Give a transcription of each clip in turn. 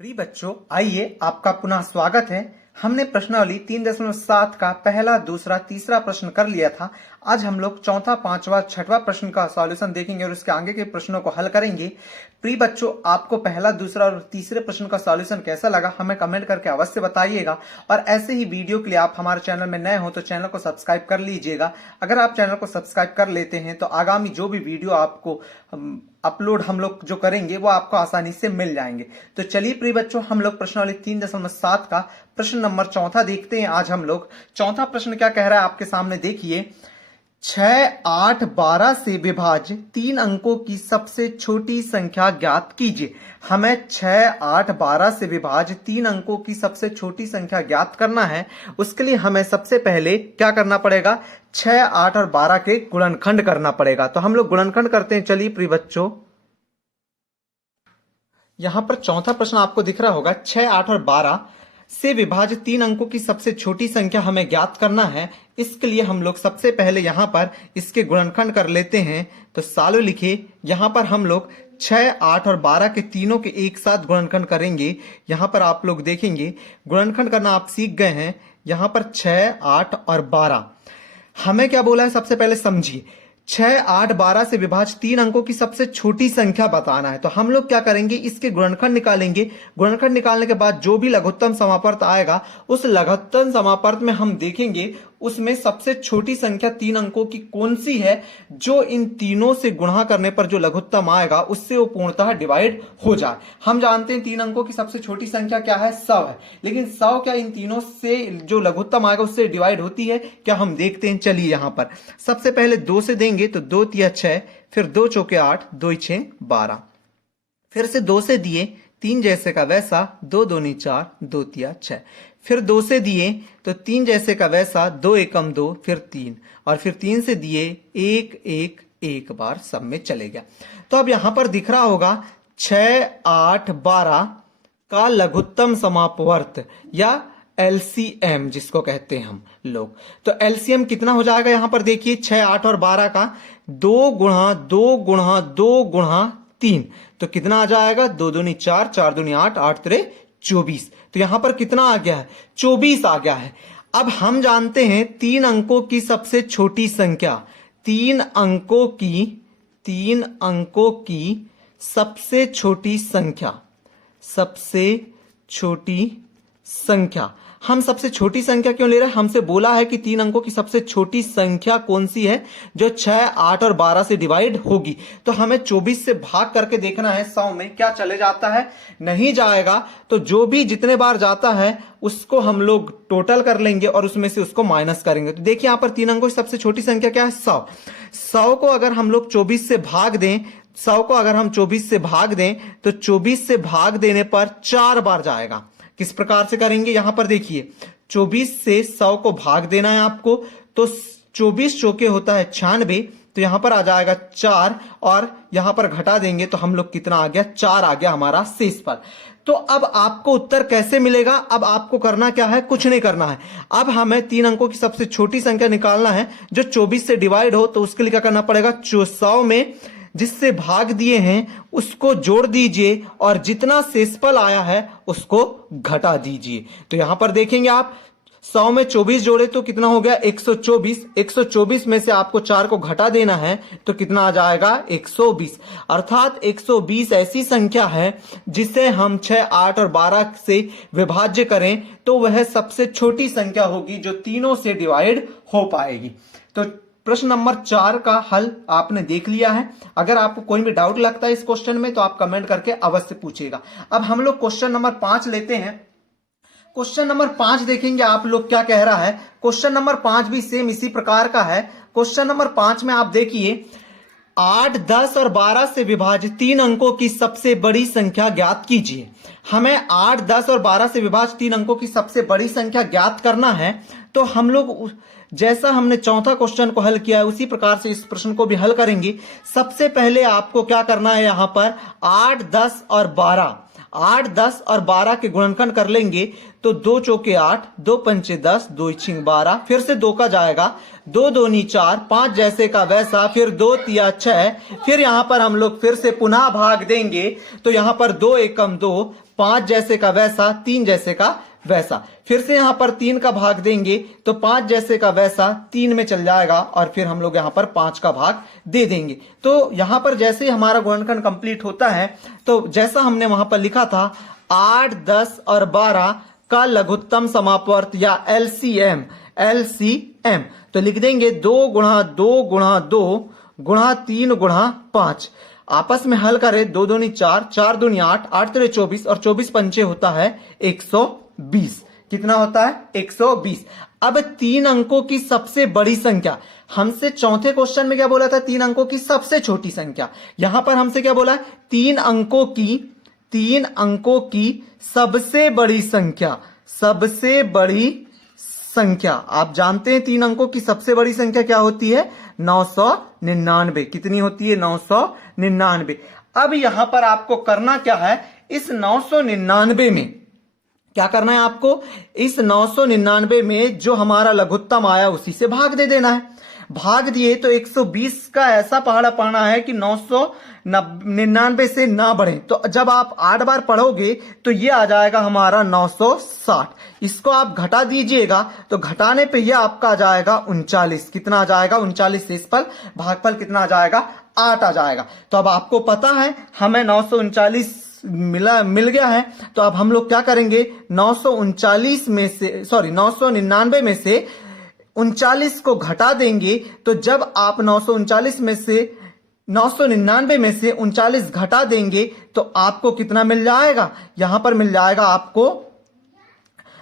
प्रिय बच्चों, आइए आपका पुनः स्वागत है। हमने प्रश्नावली 3.7 का पहला, दूसरा, तीसरा प्रश्न कर लिया था। आज हम लोग चौथा, पांचवा, छठवां प्रश्न का सॉल्यूशन देखेंगे और उसके आगे के प्रश्नों को हल करेंगे। प्रिय बच्चों, आपको पहला, दूसरा और तीसरे प्रश्न का सॉल्यूशन कैसा लगा हमें कमेंट करके अवश्य बताइएगा। और ऐसे ही वीडियो के लिए आप हमारे चैनल में नए हो तो चैनल को सब्सक्राइब कर लीजिएगा। अगर आप चैनल को सब्सक्राइब कर लेते हैं तो आगामी जो भी वीडियो आपको अपलोड हम लोग जो करेंगे वो आपको आसानी से मिल जाएंगे। तो चलिए प्रिय बच्चों, हम लोग प्रश्नावली 3.7 का प्रश्न नंबर चौथा देखते हैं। आज हम लोग चौथा प्रश्न क्या कह रहा है आपके सामने देखिए। 6, 8, 12 से विभाज्य 3 अंकों की सबसे छोटी संख्या ज्ञात कीजिए। हमें 6, 8, 12 से विभाज्य 3 अंकों की सबसे छोटी संख्या ज्ञात करना है। उसके लिए हमें सबसे पहले क्या करना पड़ेगा? 6, 8 और 12 के गुणनखंड करना पड़ेगा। तो हम लोग गुणनखंड करते हैं। चलिए प्रिय बच्चों, यहां पर चौथा प्रश्न आपको दिख रहा होगा। 6, 8 और 12 से विभाज्य 3 अंकों की सबसे छोटी संख्या हमें ज्ञात करना है। इसके लिए हम लोग सबसे पहले यहां पर इसके गुणनखंड कर लेते हैं। तो सालों लिखे, यहां पर हम लोग 6, 8 और 12 के तीनों के एक साथ गुणनखंड करेंगे। यहां पर आप लोग देखेंगे गुणनखंड करना आप सीख गए हैं। यहां पर 6, 8 और 12 हमें क्या बोला है सबसे पहले समझिए। 6, 8, 12 से विभाज्य 3 अंकों की सबसे छोटी संख्या बताना है। तो हम लोग क्या करेंगे, इसके गुणनखंड निकालेंगे। गुणनखंड निकालने के बाद जो भी लघुत्तम समापर्त आएगा उस लघुत्तम समापर्त में हम देखेंगे उसमें सबसे छोटी संख्या 3 अंकों की कौन सी है। जो इन तीनों से गुणा करने पर जो लघुत्तम आएगा उससे वो पूर्णतः डिवाइड हो जाए। हम जानते हैं 3 अंकों की सबसे छोटी संख्या क्या है? 100 है। लेकिन 100 क्या इन तीनों से जो लघुत्तम आएगा उससे डिवाइड होती है क्या? हम देखते हैं। चलिए यहां पर सबसे पहले 2 से देंगे तो 2 तिया 6, फिर 2 चौके 8, 2 6 12, फिर से 2 से दिए 3 जैसे का वैसा, 2 दूनी 4, 2 तिया 6, फिर 2 से दिए तो 3 जैसे का वैसा, 2 एकम 2, फिर 3, और फिर 3 से दिए 1 1 1 बार सब में चले गया। तो अब यहां पर दिख रहा होगा 6, 8, 12 का लघुत्तम समापवर्त या LCM जिसको कहते हैं हम लोग। तो LCM कितना हो जाएगा? यहां पर देखिए 6, 8 और 12 का 2 गुणा 2 गुणा 2 गुणा 3, तो कितना आ जाएगा? 2 दूनी 4, 4 दूनी 8, 8 तिरे 24। तो यहां पर कितना आ गया है? 24 आ गया है। अब हम जानते हैं 3 अंकों की सबसे छोटी संख्या, 3 अंकों की सबसे छोटी संख्या। हम सबसे छोटी संख्या क्यों ले रहे हैं? हमसे बोला है कि 3 अंकों की सबसे छोटी संख्या कौन सी है जो 6, 8 और 12 से डिवाइड होगी। तो हमें 24 से भाग करके देखना है 100 में क्या चले जाता है, नहीं जाएगा। तो जो भी जितने बार जाता है उसको हम लोग टोटल कर लेंगे और उसमें से उसको माइनस करेंगे। तो देखिए यहां पर 3 अंकों की सबसे छोटी संख्या क्या है? 100। 100 को अगर हम लोग 24 से भाग दें, 100 को अगर हम 24 से भाग दें तो 24 से भाग देने पर 4 बार जाएगा। किस प्रकार से करेंगे? यहां पर देखिए 24 से 100 को भाग देना है आपको, तो 24 चौके होता है 96, तो यहां पर आ जाएगा 4, और यहां पर घटा देंगे तो हम लोग कितना आ गया? 4 आ गया हमारा शेष पर। तो अब आपको उत्तर कैसे मिलेगा? अब आपको करना क्या है? कुछ नहीं करना है। अब हमें 3 अंकों की सबसे छोटी संख्या निकालना है जो 24 से डिवाइड हो। तो उसके लिए क्या करना पड़ेगा? 100 में जिससे भाग दिए हैं उसको जोड़ दीजिए और जितना शेषफल आया है उसको घटा दीजिए। तो यहां पर देखेंगे आप 100 में 24 जोड़े तो कितना हो गया? 124। 124 में से आपको 4 को घटा देना है तो कितना आ जाएगा? 120। अर्थात 120 ऐसी संख्या है जिसे हम 6, 8 और 12 से विभाज्य करें तो वह सबसे छोटी संख्या होगी जो तीनों से डिवाइड हो पाएगी। तो प्रश्न नंबर 4 का हल आपने देख लिया है। अगर आपको कोई भी डाउट लगता है इस क्वेश्चन में तो आप कमेंट करके अवश्य पूछिएगा। अब हम लोग क्वेश्चन नंबर 5 लेते हैं। क्वेश्चन नंबर 5 देखेंगे आप लोग क्या कह रहा है। क्वेश्चन नंबर 5 भी सेम इसी प्रकार का है। क्वेश्चन नंबर 5 में आप देखिए 8, 10 और 12 से विभाजित 3 अंकों की सबसे बड़ी संख्या ज्ञात कीजिए। हमें 8, 10 और 12 से विभाजित 3 अंकों की सबसे बड़ी संख्या ज्ञात करना है। तो हम लोग जैसा हमने चौथा क्वेश्चन को हल किया है उसी प्रकार से इस प्रश्न को भी हल करेंगे। सबसे पहले आपको क्या करना है? यहां पर 8, 10 और 12, 8, 10 और 12 के गुणनखंड कर लेंगे तो 2 चौके 8, 2 पंचे 10, 2 छींग 12, फिर से 2 का जाएगा, 2 दूनी 4, 5 जैसे का वैसा, फिर 2 तिया 6, फिर यहां पर हम लोग फिर से पुनः भाग देंगे तो यहां पर 2 एकम 2, 5 जैसे का वैसा, 3 जैसे का वैसा। फिर से यहां पर 3 का भाग देंगे तो 5 जैसे का वैसा 3 में चल जाएगा और फिर हम लोग यहां पर 5 का भाग दे देंगे। तो यहां पर जैसे ही हमारा गुणनखंड कंप्लीट होता है तो जैसा हमने वहां पर लिखा था 8, 10 और 12 का लघुत्तम समापवर्त या एलसीएम, एलसीएम तो लिख देंगे 2 गुणा 2 गुणा 2 गुणा 3 गुणा 5। आपस में हल करें, 2 दूनी 4, 4 दूनी 8, 8 तिरे 24 और 24 पंचे होता है 120। कितना होता है? 120। अब 3 अंकों की सबसे बड़ी संख्या, हमसे चौथे क्वेश्चन में क्या बोला था? 3 अंकों की सबसे छोटी संख्या। यहां पर हमसे क्या बोला है? 3 अंकों की सबसे बड़ी संख्या, सबसे बड़ी संख्या। आप जानते हैं 3 अंकों की सबसे बड़ी संख्या क्या होती है? 999। कितनी होती है? 999। अब यहां पर आपको करना क्या है? इस 999 में क्या करना है आपको? इस 999 में जो हमारा लघुत्तम आया उसी से भाग दे देना है। भाग दिए तो 120 का ऐसा पहाड़ा पाना है कि 999 से ना बढ़े। तो जब आप 8 बार पढ़ोगे तो ये आ जाएगा हमारा 960। इसको आप घटा दीजिएगा तो घटाने पे ये आपका आ जाएगा 39। कितना आ जाएगा? 39 से इस पर भागफल कितना आ जाएगा? 8 आ जाएगा। तो अब आपको पता है हमें 939 मिल गया है। तो अब हम लोग क्या करेंगे? 939 में से 999 में से 39 को घटा देंगे। तो जब आप 939 में से 999 में से 39 घटा देंगे तो आपको कितना मिल जाएगा? यहां पर मिल जाएगा आपको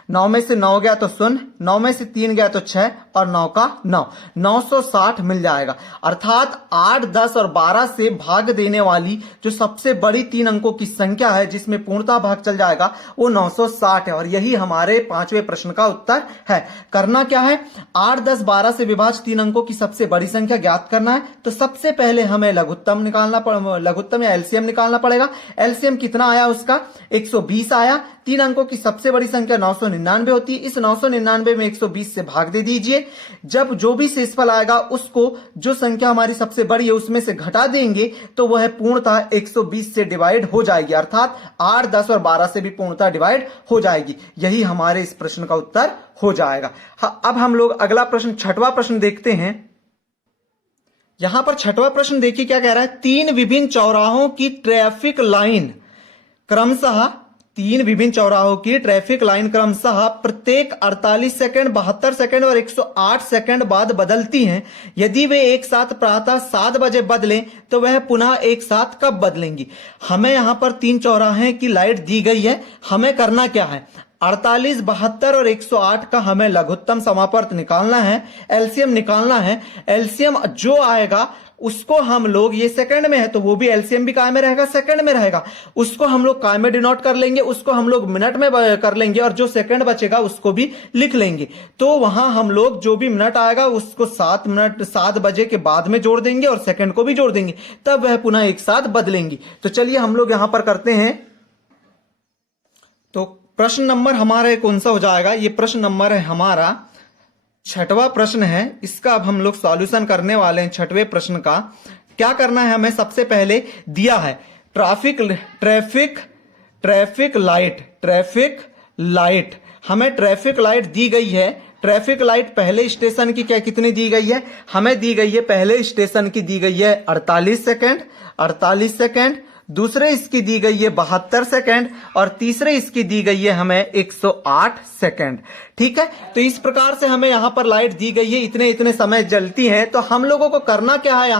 9 में से 9 गया तो 0, 9 में से 3 गया तो 6 और 9 का 9, 960 मिल जाएगा। अर्थात 8, 10 और 12 से भाग देने वाली जो सबसे बड़ी 3 अंकों की संख्या है जिसमें पूर्णतः भाग चल जाएगा वो 960 है। और यही हमारे 5वें प्रश्न का उत्तर है। करना क्या है? 8, 10, 12 से विभाज्य 3 अंकों की सबसे बड़ी संख्या ज्ञात करना है। तो सबसे पहले हमें लघुत्तम या एलसीएम निकालना पड़ेगा। एलसीएम कितना आया उसका? 120 आया। 3 अंकों की सबसे बड़ी संख्या 999 होती है। इस 999 में 120 से भाग दे दीजिए। जब जो भी शेषफल आएगा उसको जो संख्या हमारी सबसे बड़ी है उसमें से घटा देंगे तो वह पूर्णतः 120 से डिवाइड हो जाएगी। अर्थात 8, 10 और 12 से भी पूर्णतः डिवाइड हो जाएगी। यही हमारे इस प्रश्न का उत्तर हो जाएगा। अब हम लोग अगला प्रश्न, 6वां प्रश्न देखते हैं। यहां पर 6वां प्रश्न देखिए क्या कह रहा है? 3 विभिन्न चौराहों की ट्रैफिक लाइन क्रमशः प्रत्येक 48 सेकंड, 72 सेकंड और 108 सेकंड बाद बदलती हैं। यदि वे एक साथ प्रातः 7 बजे बदलें तो वह पुनः एक साथ कब बदलेंगी? हमें यहां पर 3 चौराहे की लाइट दी गई है। हमें करना क्या है? 48, 72 और 108 का हमें लघुत्तम समापवर्त निकालना है, एलसीएम निकालना है। एलसीएम जो आएगा उसको हम लोग, ये सेकंड में है तो वो भी एलसीएम भी काय में रहेगा? सेकंड में रहेगा। उसको हम लोग काय में डिनोट कर लेंगे, उसको हम लोग मिनट में कर लेंगे और जो सेकंड बचेगा उसको भी लिख लेंगे। तो वहां हम लोग जो भी मिनट आएगा उसको 7 बजे के बाद में जोड़ देंगे और सेकंड को भी जोड़ देंगे, तब वह पुनः एक साथ बदलेंगी। तो चलिए हम लोग यहां पर करते हैं। तो प्रश्न नंबर हमारा कौन सा हो जाएगा? ये प्रश्न नंबर है हमारा 6वां प्रश्न है। इसका अब हम लोग सॉल्यूशन करने वाले हैं। 6वें प्रश्न का क्या करना है? हमें सबसे पहले दिया है ट्रैफिक लाइट। हमें ट्रैफिक लाइट दी गई है। ट्रैफिक लाइट पहले स्टेशन की कितनी दी गई है? हमें दी गई है, पहले स्टेशन की दी गई है 48 सेकंड, दूसरे इसकी दी गई है 72 सेकंड और तीसरे इसकी दी गई है हमें 108 सेकंड। ठीक है, तो इस प्रकार से हमें यहां पर लाइट दी गई है, इतने जलती जलती हैं। तो हम लोगों को करना क्या है?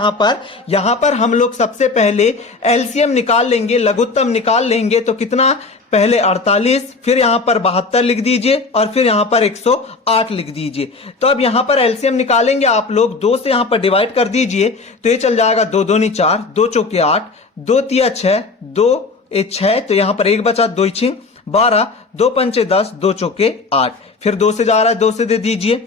यहां पर हम लोग सबसे पहले एलसीएम निकाल लेंगे, लघुत्तम निकाल लेंगे। तो कितना? पहले 48, फिर यहां पर 72 लिख दीजिए और फिर यहां पर 108 लिख दीजिए। तो अब यहां पर एलसीएम निकालेंगे आप लोग, 2 से यहां पर डिवाइड कर दीजिए तो ये चल जाएगा 2 दूनी 4, 2 चौके 8, 2 तिया 6, 2 6, तो यहां पर 1 बचा, 2 6 12, 2 पंचे 10, 2 चौके 8, फिर 2 से जा रहा है, 2 से दे दीजिए,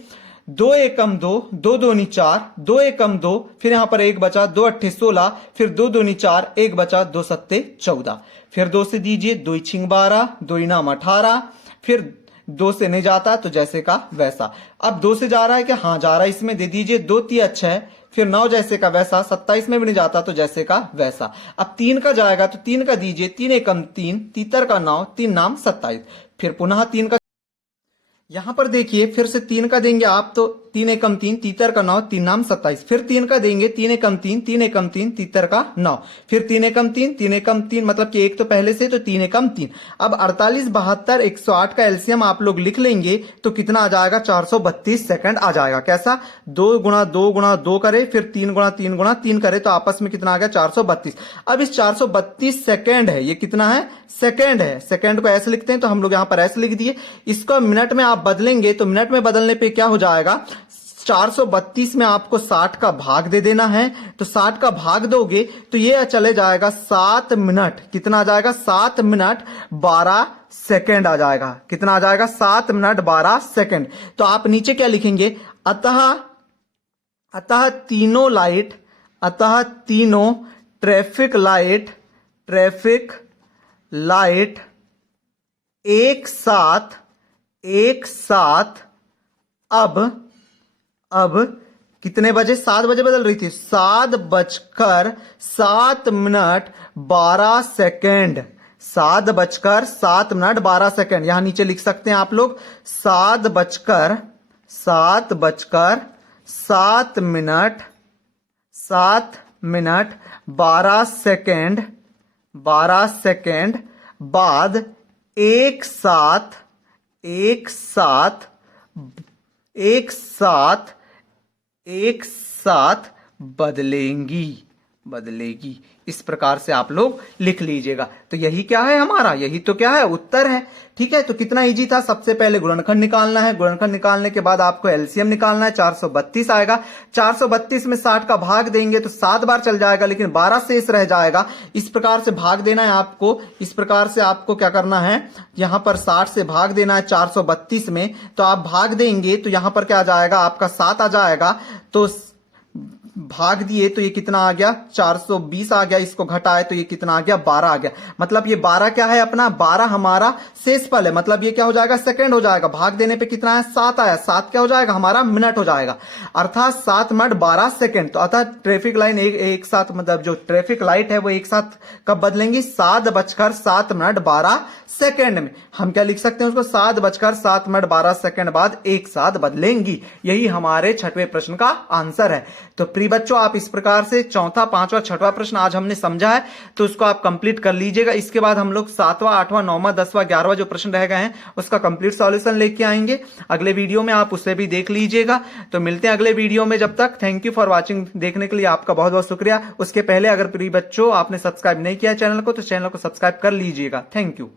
2 एकम 2, 2 दूनी 4, 2 एकम 2, फिर यहां पर 1 बचा, 2 अट्ठे 16, फिर 2 दूनी 4, 1 बचा, 2 सत्ते 14, फिर 2 से दीजिए, 2 छिंग 12, 2 इनाम 18, फिर 2 से नहीं जाता तो जैसे का वैसा। अब 2 से जा रहा है क्या? हाँ जा रहा है, इसमें दे दीजिए 2 तिया 6, फिर 9 जैसे का वैसा, 27 में भी नहीं जाता तो जैसे का वैसा। अब 3 का जाएगा तो 3 का दीजिए, 3 एकम 3, तीतर का 9, 3 नाम 27, फिर पुनः 3 का। यहां पर देखिए फिर से 3 का देंगे आप तो 3 एकम 3, तीतर का 9, 3 नाम 27, फिर 3 का देंगे, 3 एकम 3, 3 एकम 3, तीतर का 9, फिर 3 एकम 3, 3 एकम 3, मतलब कि एक तो पहले से तो 3 एकम 3। अब 48, 72, 108 का एलसीएम आप लोग लिख लेंगे तो कितना आ जाएगा? 432 सेकंड आ जाएगा। कैसा? 2 गुणा 2 गुणा 2 करे, फिर 3 गुणा 3 गुणा 3 करे तो आपस में कितना आ गया? 432। अब इस 432 सेकंड है, ये कितना है? सेकंड है। सेकंड को ऐसे लिखते हैं तो हम लोग यहां पर ऐसे लिख दिए। इसको मिनट में आप बदलेंगे तो मिनट में बदलने पे क्या हो जाएगा? 432 में आपको 60 का भाग दे देना है, तो 60 का भाग दोगे तो ये चले जाएगा 7 मिनट। कितना आ जाएगा? 7 मिनट 12 सेकंड आ जाएगा। कितना आ जाएगा? 7 मिनट 12 सेकंड। तो आप नीचे क्या लिखेंगे? अतः तीनों ट्रैफिक लाइट एक साथ अब कितने बजे? 7 बजे बदल रही थी, 7:07:12। 7:07:12। यहां नीचे लिख सकते हैं आप लोग 7:07 12 सेकंड बाद एक साथ बदलेगी। इस प्रकार से आप लोग लिख लीजिएगा। तो यही क्या है हमारा? यही तो क्या है? उत्तर है। ठीक है, तो कितना इजी था। सबसे पहले गुणनखंड निकालना है, गुणनखंड निकालने के बाद आपको एलसीएम निकालना है। 432 आएगा, 432 में 60 का भाग देंगे तो 7 बार चल जाएगा, लेकिन 12 शेष रह जाएगा। इस प्रकार से भाग देना है आपको। इस प्रकार से आपको क्या करना है? यहां पर 60 से भाग देना है 432 में, तो आप भाग देंगे तो यहां पर क्या आ जाएगा? आपका 7 आ जाएगा। तो भाग दिए तो ये कितना आ गया? 420 आ गया। इसको घटाए तो ये कितना आ गया? 12 आ गया। मतलब ये 12 क्या है अपना? 12 हमारा शेषफल है, मतलब ये क्या हो जाएगा? सेकंड हो जाएगा। भाग देने पे कितना है? 7 आया। 7 क्या हो जाएगा? हमारा मिनट हो जाएगा, अर्थात 7 मिनट 12 सेकंड। तो अर्थात ट्रैफिक लाइन एक साथ, मतलब जो ट्रैफिक लाइट है वो एक साथ कब बदलेंगी? 7:07:12 सेकंड में। हम क्या लिख सकते हैं उसको? 7:07:12 सेकंड बाद एक साथ बदलेंगी। यही हमारे 6वें प्रश्न का आंसर है। तो प्रिय बच्चों, आप इस प्रकार से 4, 5, 6वां प्रश्न आज हमने समझा है, तो उसको आप कंप्लीट कर लीजिएगा। इसके बाद हम लोग 7वां, 8वां, 9वां, 10वां, 11वां जो प्रश्न रह गए हैं उसका कंप्लीट सॉल्यूशन लेके आएंगे अगले वीडियो में। आप उसे भी देख लीजिएगा। तो मिलते हैं अगले वीडियो में। जब तक थैंक यू फॉर वॉचिंग। देखने के लिए आपका बहुत बहुत शुक्रिया। उसके पहले अगर प्रिय बच्चों आपने सब्सक्राइब नहीं किया चैनल को तो चैनल को सब्सक्राइब कर लीजिएगा। Thank you.